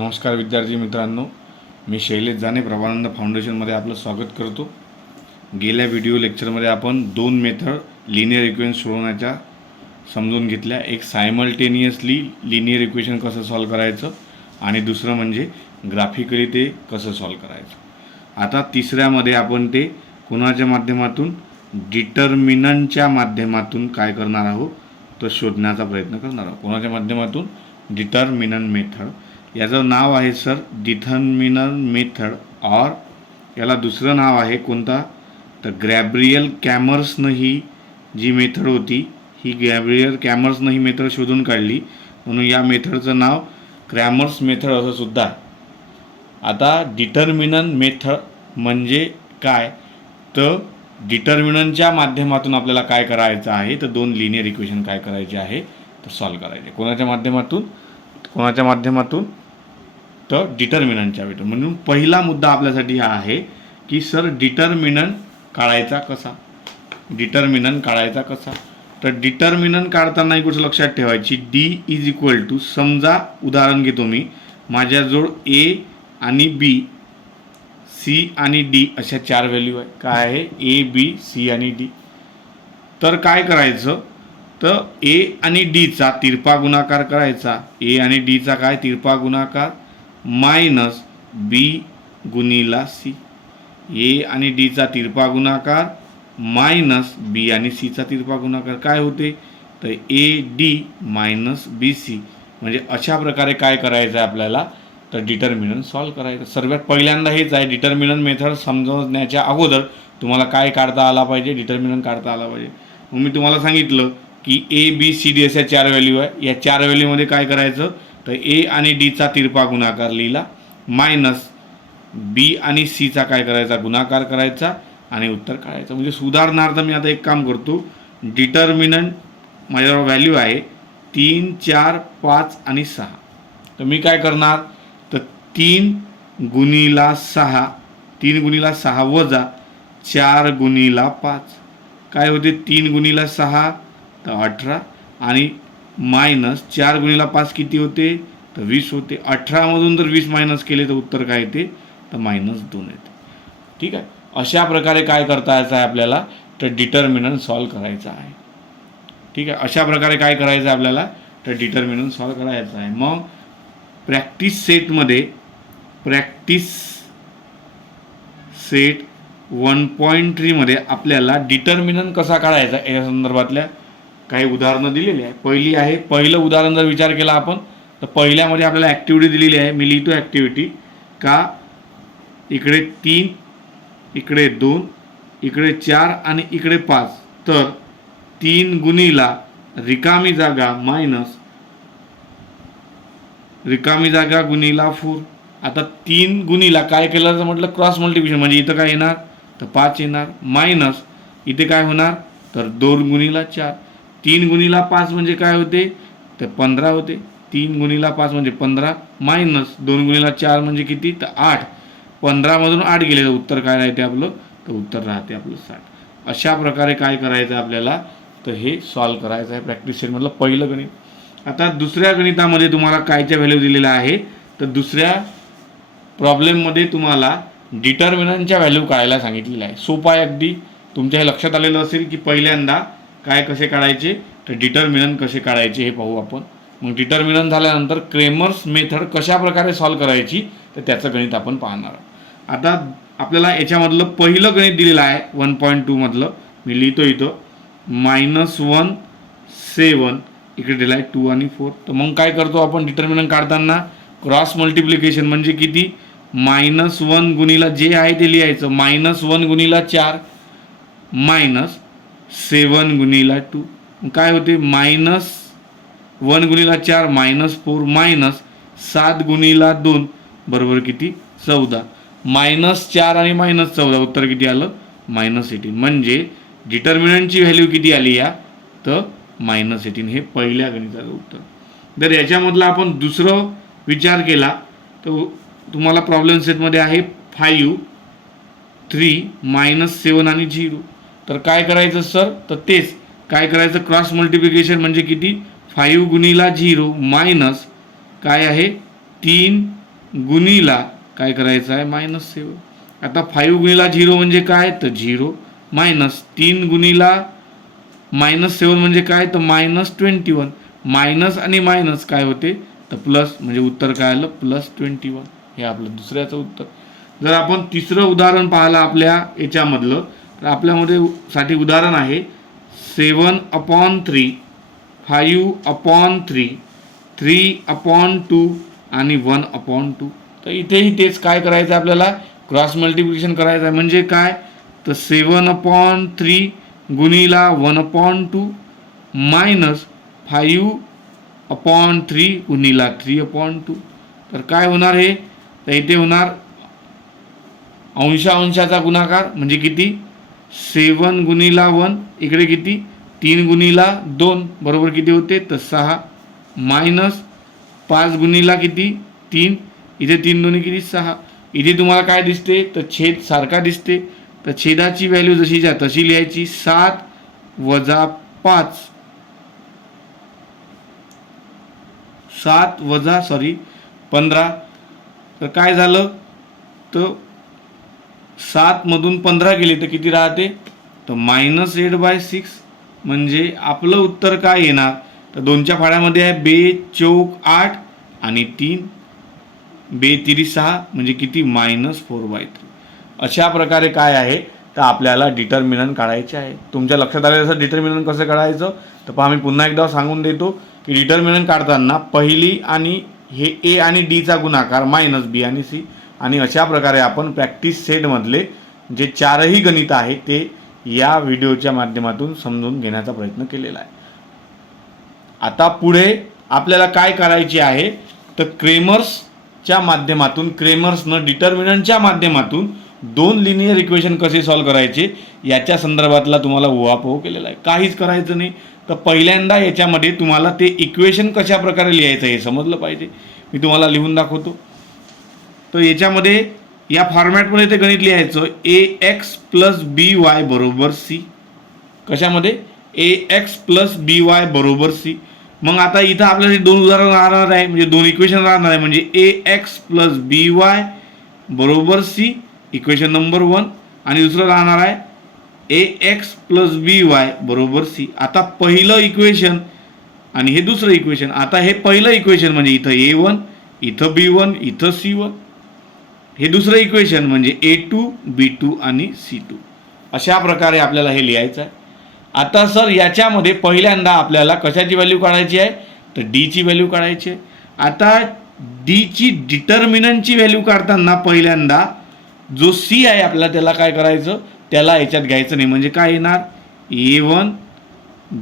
नमस्कार विद्यार्थी मित्रांनो, मी शैलेश जाने प्रभानंद फाउंडेशनमध्ये आपलं स्वागत करतो. गेल्या व्हिडिओ लेक्चरमध्ये आपण दोन मेथड लिनियर इक्वेशन सोडवण्याच्या समजून घेतल्या. एक सायमल्टेनियसली लिनियर इक्वेशन कसं सॉल्व करायचं आणि दुसरं म्हणजे ग्राफिकली ते कसं सॉल्व करायचं. आता तिसऱ्यामध्ये आपण ते कोणाच्या माध्यमातून, डिटर्मिनंटच्या माध्यमातून काय करणार आहोत तर शोधण्याचा प्रयत्न करणार आहोत. कोणाच्या माध्यमातून? Determinant method. याचं नाव आहे सर डिटर्मिनंट मेथड, और याला दुसरं नाव आहे कोणता तर गॅब्रियल कॅमर्सनं ही जी मेथड होती, ही गॅब्रियल कॅमर्सनं ही मेथड शोधून काढली, म्हणून या मेथडचं नाव क्रॅमर्स मेथड असं सुद्धा आहे. आता डिटर्मिनंट मेथड म्हणजे काय तर डिटर्मिनंटच्या माध्यमातून आपल्याला काय करायचं आहे तर दोन लिनियर इक्वेशन काय करायचे आहे तर सॉल्व करायचे. कोणाच्या माध्यमातून तर डिटर्मिनंटच्या वेळी. म्हणून पहिला मुद्दा आपल्यासाठी हा आहे की सर डिटर्मिनंट काढायचा कसा. तर डिटर्मिनंट काढताना एक गोष्ट लक्षात ठेवायची, डी इज इक्वल टू, समजा उदाहरण घेतो मी, माझ्याजवळ ए आणि बी, सी आणि डी अशा चार व्हॅल्यू आहे. काय आहे? ए, बी, सी आणि डी. तर काय करायचं तर ए आणि डीचा तिरपा गुणाकार करायचा. ए आणि डीचा काय? तिरपा गुणाकार मायनस बी गुणिला सी. ए आणि डीचा तिरपा गुणाकार मायनस बी आणि सीचा तिरपा गुणाकार. काय होते तर A D minus B C. म्हणजे अशा प्रकारे काय करायचं आहे आपल्याला तर डिटर्मिनंट सॉल्व करायचं. सर्वात पहिल्यांदा हेच आहे, डिटर्मिनंट मेथड समजण्याच्या अगोदर तुम्हाला काय काढता आला पाहिजे, डिटर्मिनंट काढता आला पाहिजे. मग मी तुम्हाला सांगितलं की ए बी सी डी अशा चार व्हॅल्यू आहे. या चार व्हॅल्यूमध्ये काय करायचं तर ए आणि डीचा तिरपा गुणाकार लिहिला, मायनस बी आणि सीचा काय करायचा गुणाकार करायचा आणि उत्तर काढायचं. म्हणजे उदाहरणार्थ मी आता एक काम करतो, डिटर्मिनंट माझ्यावर व्हॅल्यू आहे 3, 4, 5 आणि 6. तर मी काय करणार तर 3 गुणिला 6 वजा 4 गुणिला 5 काय होते 3 गुणिला 6 तर 18 आणि मायनस 4 गुणिला 5 किती होते तर 20 होते. 18मधून जर 20 मायनस केले तर उत्तर काय येते तर -2 येते. ठीक आहे. अशा प्रकारे काय करता यायचं आहे आपल्याला तर डिटर्मिनंट सॉल्व करायचा आहे. ठीक आहे. अशा प्रकारे काय करायचं आहे आपल्याला तर डिटर्मिनंट सॉल्व करायचं आहे. मग प्रॅक्टिस सेट 1.3 मध्ये आपल्याला डिटर्मिनंट कसा काढायचा या संदर्भातल्या काही उदाहरणं दिलेली आहे. पहिलं उदाहरण जर विचार केला आपण तर पहिल्यामध्ये आपल्याला ॲक्टिव्हिटी दिलेली आहे. मी लिहितो ॲक्टिव्हिटी का, इकडे 3, इकडे 2, इकडे 4 आणि इकडे 5. तर 3 गुणिला रिकामी जागा मायनस रिकामी जागा गुणिला 4. आता 3 गुणिला काय केलं तर म्हटलं क्रॉस मल्टिप्लिकेशन, म्हणजे इथं काय येणार तर 5 येणार, मायनस इथे काय होणार तर 2 गुणिला 4. 3 गुणिला 5 म्हणजे काय होते तर 15 होते. 3 गुणिला 5 म्हणजे 15, मायनस 2 गुणिला 4 म्हणजे किती तर 8. 15मधून 8 गेले तर उत्तर काय राहते आपलं तर उत्तर राहते आपलं 60. अशा प्रकारे काय करायचं आपल्याला तर हे सॉल्व करायचं आहे प्रॅक्टिस सेटमधलं पहिलं गणित. आता दुसऱ्या गणितामध्ये तुम्हाला कायच्या व्हॅल्यू दिलेल्या आहे तर दुसऱ्या प्रॉब्लेममध्ये तुम्हाला डिटर्मिनंटच्या व्हॅल्यू काढायला सांगितलेलं आहे. सोपं आहे अगदी. तुमच्या हे लक्षात आलेलं असेल की पहिल्यांदा कसे काढायचे तर डिटर्मिनंट कसे काढायचे हे पाहू आपण. मग डिटर्मिनंट झाल्यानंतर क्रॅमर्स मेथड कशा प्रकारे सॉल्व करायची तर त्याचं गणित आपण पाहणार आहोत. आता आपल्याला याच्यामधलं पहिलं गणित दिलेलं आहे 1.2 मधलं, मी लिहितो इथं -1, 7 इकडे दिलं आहे 2 आणि 4. तर मग काय करतो आपण डिटर्मिनंट काढताना क्रॉस मल्टिप्लिकेशन म्हणजे किती -1 गुणिला जे आहे ते लिहायचं, -1 गुणिला 4 मायनस 7 गुणिला 2. काय होते -1 गुणिला 4 -4 मायनस 7 गुणिला 2 बरोबर किती 14. -4 आणि -14 उत्तर किती आलं -18. म्हणजे डिटर्मिनंटची व्हॅल्यू किती आली या तर -18. हे पहिल्या गणिताचं उत्तर. जर याच्यामधला आपण दुसरं विचार केला तर तुम्हाला प्रॉब्लेम सेटमध्ये आहे 5, 3, -7 आणि 0. तर काय करायचं सर तर तेच काय करायचं क्रॉस मल्टिप्लिकेशन म्हणजे किती 5 गुणिला 0 मायनस काय आहे 3 गुणीला काय करायचं आहे -7. आता 5 गुणीला 0 म्हणजे काय तर 0 मायनस 3 गुणीला -7 म्हणजे काय तर -21. मायनस आणि मायनस काय होते तर प्लस, म्हणजे उत्तर काय आलं +21. हे आपलं दुसऱ्याचं उत्तर. जर आपण तिसरं उदाहरण पाहिलं आपल्या याच्यामधलं तर आपल्यामध्ये साठी उदाहरण आहे 7/3, 5/3, 3/2 आणि 1/2. तर इथेही तेच काय करायचं आपल्याला क्रॉस मल्टिप्लिकेशन करायचं आहे. म्हणजे काय तर 7/3 गुणीला 1/2 मायनस 5/3 गुणीला 3/2. तर काय होणार हे तर इथे होणार अंशाचा गुणाकार म्हणजे किती 7 गुणीला 1 इकडे किती 3 गुणीला 2 बरोबर किती होते तर 6 मायनस 5 गुणीला किती 3 इथे 3 दोन्ही किती 6. इथे तुम्हाला काय दिसते तर छेद सारखा दिसते. तर छेदाची व्हॅल्यू जशीच्या तशी लिहायची 7 वजा 5 15. तर काय झालं तर 7 मधून 15 गेले तर किती राहते तर -8/6. म्हणजे आपलं उत्तर काय येणार तर 2च्या फाळ्यामध्ये आहे 2 चौक 8 आणि 3 2 3 6 म्हणजे किती -4/3. अशा प्रकारे काय आहे तर आपल्याला डिटर्मिनंट काढायचे आहे. तुमच्या लक्षात आलं असं डिटर्मिनंट कसं काढायचं तर पहा मी पुन्हा एकदा सांगून देतो की डिटर्मिनंट काढताना पहिली आणि हे ए आणि डीचा गुणाकार -बी आणि सी. आणि अशा प्रकारे आपण प्रॅक्टिस सेटमधले जे 4ही गणित आहे ते या व्हिडिओच्या माध्यमातून समजून घेण्याचा प्रयत्न केलेला आहे. आता पुढे आपल्याला काय करायचे आहे तर क्रेमर्सच्या माध्यमातून क्रेमर्सनं डिटर्मिनंटच्या माध्यमातून 2 लिनियर इक्वेशन कसे सॉल्व्ह करायचे याच्या संदर्भातला तुम्हाला उहापोह केलेला आहे. काहीच करायचं नाही. तर पहिल्यांदा याच्यामध्ये तुम्हाला ते इक्वेशन कशा प्रकारे लिहायचं हे समजलं पाहिजे. मी तुम्हाला लिहून दाखवतो. तर याच्यामध्ये या फॉर्मॅटमध्ये ते गणित लिहायचं ax + by बरोबर c. कशामध्ये ax + by बरोबर c. मग आता इथं आपल्याला 2 उदाहरण राहणार आहे म्हणजे 2 इक्वेशन राहणार आहे. म्हणजे ax + by बरोबर c इक्वेशन नंबर 1 आणि दुसरं राहणार आहे ax + by बरोबर c. आता पहिलं इक्वेशन आणि हे दुसरं इक्वेशन. आता हे पहिलं इक्वेशन म्हणजे इथं a1 इथं b1 इथं c1. हे दुसरं इक्वेशन म्हणजे a2 b2 आणि c2. अशा प्रकारे आपल्याला हे लिहायचं आहे. आता सर याच्यामध्ये पहिल्यांदा आपल्याला कशाची व्हॅल्यू काढायची आहे तर डी ची व्हॅल्यू काढायची आहे. आता डी ची डिटर्मिनंटची व्हॅल्यू काढताना पहिल्यांदा जो सी आहे आपल्याला त्याला काय करायचं त्याला याच्यात घ्यायचं नाही. म्हणजे काय येणार a1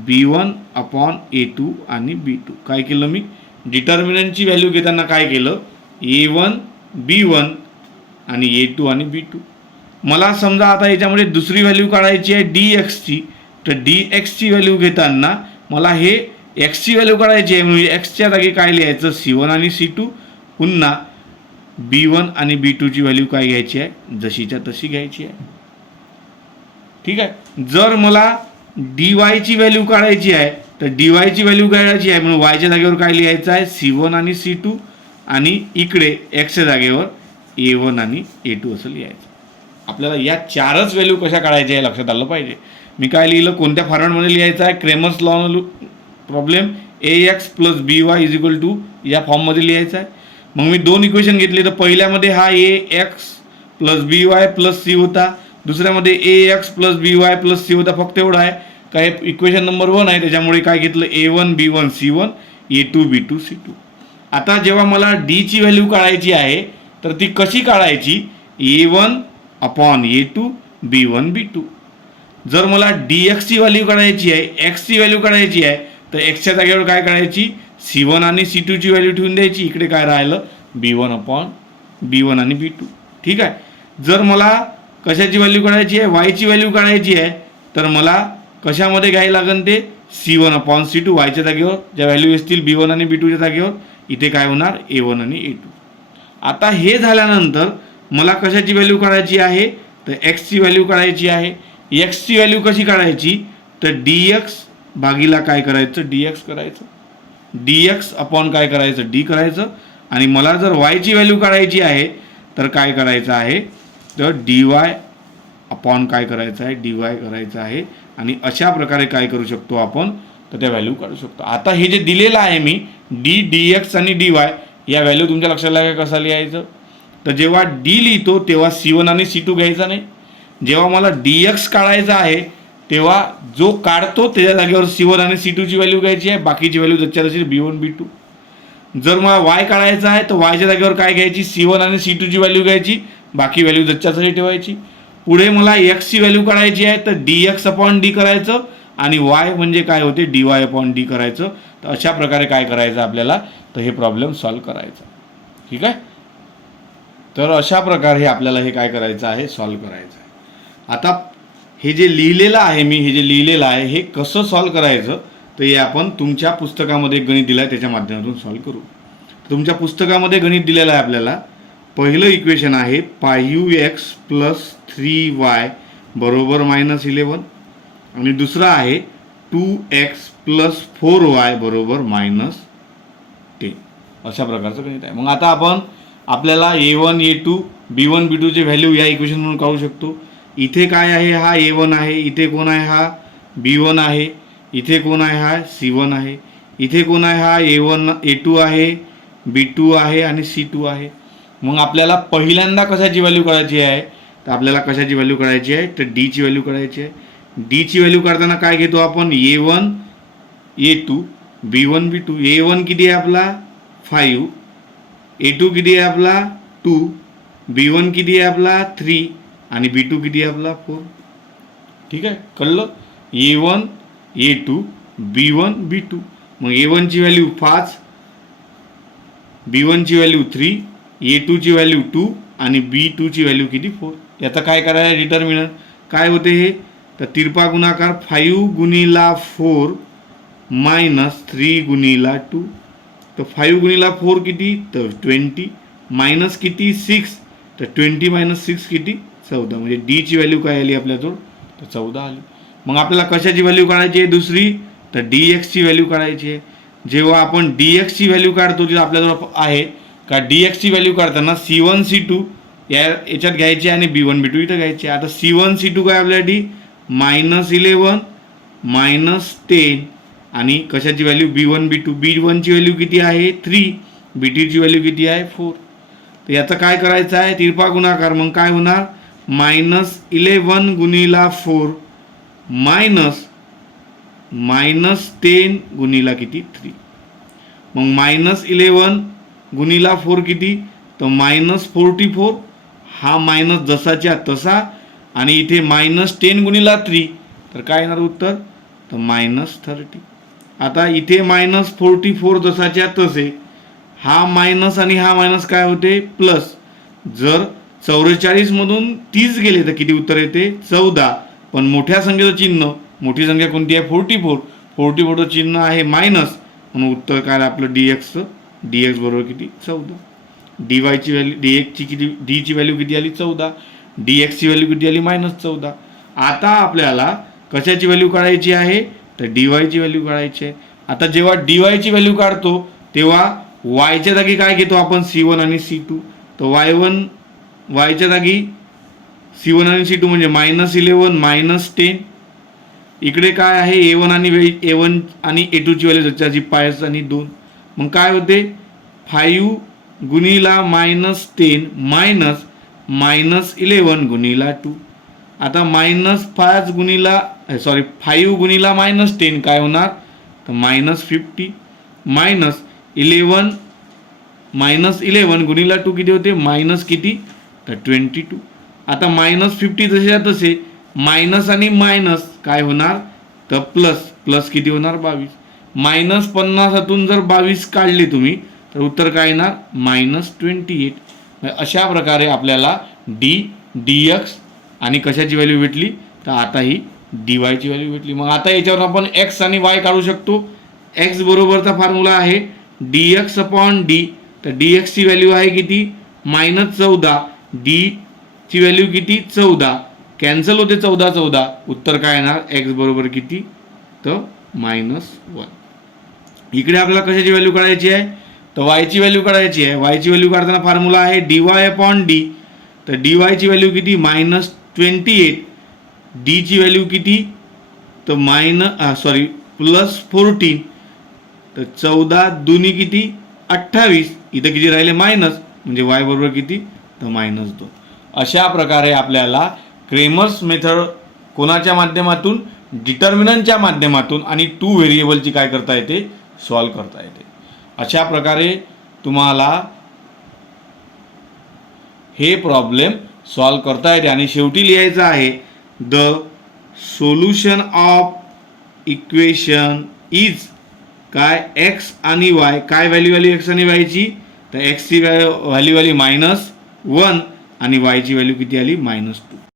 b1/a2 आणि b2. काय केलं मी डिटर्मिनंटची व्हॅल्यू घेताना काय केलं a1 b1 आणि a2 आणि b2. मला समजा आता याच्यामध्ये दुसरी व्हॅल्यू काढायची आहे dxची. तर dxची व्हॅल्यू घेताना मला हे xची व्हॅल्यू काढायची आहे. म्हणजे xच्या जागी काय लिहायचं c1 आणि c2. पुन्हा b1 आणि b2ची व्हॅल्यू काय घ्यायची आहे जशीच्या तशी घ्यायची आहे. ठीक आहे. जर मला dy ची व्हॅल्यू काढायची आहे तर dy ची व्हॅल्यू काढायची आहे म्हणून y च्या जागेवर काय लिहायचं आहे c1 आणि c2 आणि इकडे x च्या जागेवर a1 आणि a2 असं लिहायचं. आपल्याला या 4च व्हॅल्यू कशा काढायच्या आहे लक्षात आलं पाहिजे. मी काय लिहिलं कोणत्या फॉर्मॅटमध्ये लिहायचं आहे Cramer's law problem ax + by = या फॉर्ममध्ये लिहायचं आहे. मग मी 2 इक्वेशन घेतले तर पहिल्यामध्ये हा ax + by + c होता. दुसऱ्यामध्ये ax + by + c होता. फक्त एवढं आहे काय इक्वेशन नंबर 1 आहे त्याच्यामुळे काय घेतलं a1 b1 c1 a2 b2 c2. आता जेव्हा मला d ची व्हॅल्यू काढायची आहे तर ती कशी काढायची a1/a2 b1 b2. जर मला dx ची व्हॅल्यू काढायची आहे x ची व्हॅल्यू काढायची आहे तर x च्या जागेवर काय काढायची c1 आणि c2 ची व्हॅल्यू ठेवून द्यायची. इकडे काय राहिलं b1 आणि b2. ठीक आहे. जर मला कशाची व्हॅल्यू काढायची आहे y ची व्हॅल्यू काढायची आहे तर मला कशामध्ये घ्यायला लागेल ते c1/c2 y च्या जागेवर ज्या व्हॅल्यू असतील b1 आणि b2 च्या जागेवर इथे काय होणार a1 आणि a2. आता हे झाल्यानंतर मला कशाची व्हॅल्यू काढायची आहे तर x ची व्हॅल्यू काढायची आहे. x ची व्हॅल्यू कशी काढायची तर dx भागीला काय करायचं dx करायचं. dx अपॉन काय करायचं d करायचं आणि मला जर वायची व्हॅल्यू काढायची आहे तर काय करायचं आहे, तर dy अपॉन काय करायचं आहे, dy करायचं आहे. आणि अशा प्रकारे काय करू शकतो आपण, तर त्या व्हॅल्यू काढू शकतो. आता हे जे दिलेलं आहे मी dx आणि dy या व्हॅल्यू तुमच्या लक्षात लागेल कसं लिहायचं, तर जेव्हा d लिहितो तेव्हा C1 आणि C2 घ्यायचा नाही. जेव्हा मला dx काढायचा आहे तेव्हा जो काढतो त्याच्या जागेवर C1 आणि C2 ची व्हॅल्यू घ्यायची आहे, बाकीची व्हॅल्यू जसच्या तशी B1 B2. जर मला y काढायचा आहे तर yच्या जागेवर काय घ्यायची, C1 आणि C2 ची व्हॅल्यू घ्यायची, बाकी व्हॅल्यू जसच्या तशी ठेवायची. पुढे मला x ची व्हॅल्यू काढायची आहे तर dx अपॉन d करायचं आणि y म्हणजे काय होते dy अपॉन d करायचं. तर अशा प्रकारे काय करायचं आपल्याला, तर हे प्रॉब्लेम सॉल्व्ह करायचा. ठीक आहे. तर अशा प्रकारे आपल्याला हे काय करायचं आहे, सॉल्व्ह करायचं आहे. आता हे जे लिहिलेलं आहे मी, हे जे लिहिलेलं आहे हे कसं सॉल्व्ह करायचं, तर हे आपण तुमच्या पुस्तकामध्ये गणित दिलं आहे त्याच्या माध्यमातून सॉल्व्ह करू. तुमच्या पुस्तकामध्ये गणित दिलेलं आहे आपल्याला. पहिलं इक्वेशन आहे 5x + 3y बरोबर -11 आणि दुसरं आहे 2x + 4y बरोबर -10. अशा प्रकारचं गणित आहे. मग आता आपण आपल्याला a1 a2 b1 b2 चे व्हॅल्यू या इक्वेशन म्हणून काढू शकतो. इथे काय आहे, हा a1 आहे, इथे कोण आहे, हा b1 आहे, इथे कोण आहे, हा c1 आहे, इथे कोण आहे, हा a1 a2 आहे, b2 आहे आणि c2 आहे. मग आपल्याला पहिल्यांदा कशाची व्हॅल्यू काढायची आहे, तर आपल्याला कशाची व्हॅल्यू काढायची आहे, तर d ची व्हॅल्यू काढायची आहे. d ची व्हॅल्यू काढताना काय घेतो आपण, a1 a2 b1 b2. a1 किती आहे आपला 5, a2 किती आहे आपला 2, b1 किती आहे आपला 3 आणि b2 किती आहे आपला 4. ठीक आहे, कळलं. a1 a2 b1 b2. मग a1 ची व्हॅल्यू 5, b1 ची व्हॅल्यू 3, a2 ची व्हॅल्यू 2 आणि b2 ची व्हॅल्यू किती 4. याचा काय करायचं, डिटर्मिनंट काय होते हे, तर तिरपा गुणाकार 5 गुणिला 4 -3 गुणिला 2. तर 5 गुणिला 4 किती, तर 20 मायनस किती 6, तर 20 - 6 किती 14. म्हणजे डी ची व्हॅल्यू काय आली आपल्याजवळ, तर 14 आली. मग आपल्याला कशाची व्हॅल्यू काढायची आहे दुसरी, तर dx ची व्हॅल्यू काढायची आहे. जेव्हा आपण dx ची व्हॅल्यू काढतो जे आपल्याजवळ आहे का, dx ची व्हॅल्यू काढताना c1 c2 याच्यात घ्यायचे आणि b1 b2 इथं घ्यायचे. आता c1 c2 काय आपल्यासाठी -11 -10 आणि कशाची व्हॅल्यू b1 b2. b1 ची व्हॅल्यू किती आहे 3, b2 ची व्हॅल्यू किती आहे 4. तर याचं काय करायचं आहे, तिरपा गुणाकार. मग काय होणार, -11 गुणिला 4 -10 गुणिला किती 3. मग -11 गुणिला 4 किती, तर -44. हा मायनस जसाच्या तसा आणि इथे -10 गुणिला 3 तर काय येणार उत्तर, तर -30. आता इथे -44 जसाच्या तसे, हा मायनस आणि हा मायनस काय होते प्लस. जर 44 मधून 30 गेले तर किती उत्तर येते 14. पण मोठ्या संख्येचं चिन्ह, मोठी संख्या कोणती आहे 44चं चिन्ह आहे मायनस, म्हणून उत्तर काय आपलं dx बरोबर किती 14. dy ची व्हॅल्यू dx ची किती, d ची व्हॅल्यू किती आली 14, dx ची व्हॅल्यू किती आली -14. आता आपल्याला कशाची व्हॅल्यू काढायची आहे, तर dy ची व्हॅल्यू काढायची आहे. आता जेव्हा dy ची व्हॅल्यू काढतो तेव्हा y च्या जागी काय घेतो आपण c1 आणि c2. तर y च्या जागी c1 आणि c2 म्हणजे -11 -10. इकडे काय आहे a1 आणि a2 ची व्हॅल्यू ज्याची 5 आणि 2. मग काय होते 5 गुणिला -10 -11 गुणिला 2. आता -5 गुणिला 5 गुणिला -10 काय होणार, तर -50 -11 गुणिला 2 किती होते मायनस किती, तर 22. आता -50 जसे तसे मायनस आणि मायनस काय होणार, तर प्लस किती होणार 22. -50 जर 22 काढले तुम्ही तर उत्तर काय येणार -28. अशा प्रकारे आपल्याला dx आणि कशाची व्हॅल्यू भेटली, तर आता ही dy ची व्हॅल्यू भेटली. मग आता याच्यावर आपण x आणि y काढू शकतो. x बरोबरचा फॉर्म्युला आहे dx अपॉन d. तर dx ची व्हॅल्यू आहे किती -14, d ची व्हॅल्यू किती 14, कॅन्सल होते 14. उत्तर काय येणार x बरोबर किती, तर -1. इकडे आपल्याला कशाची व्हॅल्यू काढायची आहे, तर वायची व्हॅल्यू काढायची आहे. वायची व्हॅल्यू काढताना फॉर्म्युला आहे dy/d. तर dy ची व्हॅल्यू किती -28. डीची व्हॅल्यू किती तर +14. तर 14 दुनी किती 28. इथं किती राहिले मायनस, म्हणजे y बरोबर किती तर -2. अशा प्रकारे आपल्याला क्रेमर्स मेथड कोणाच्या माध्यमातून डिटर्मिनंटच्या माध्यमातून आणि 2 व्हेरिएबलची काय करता येते सॉल्व करता येते. अशा प्रकारे तुम्हाला हे प्रॉब्लेम सॉल्व करता येते. आणि शेवटी लिहायचं आहे the solution of equation is काय एक्स आणि वाय. काय व्हॅल्यू आली एक्स आणि वायची तर एक्सची व्हॅल्यू आली -1 आणि वायची व्हॅल्यू किती आली -2.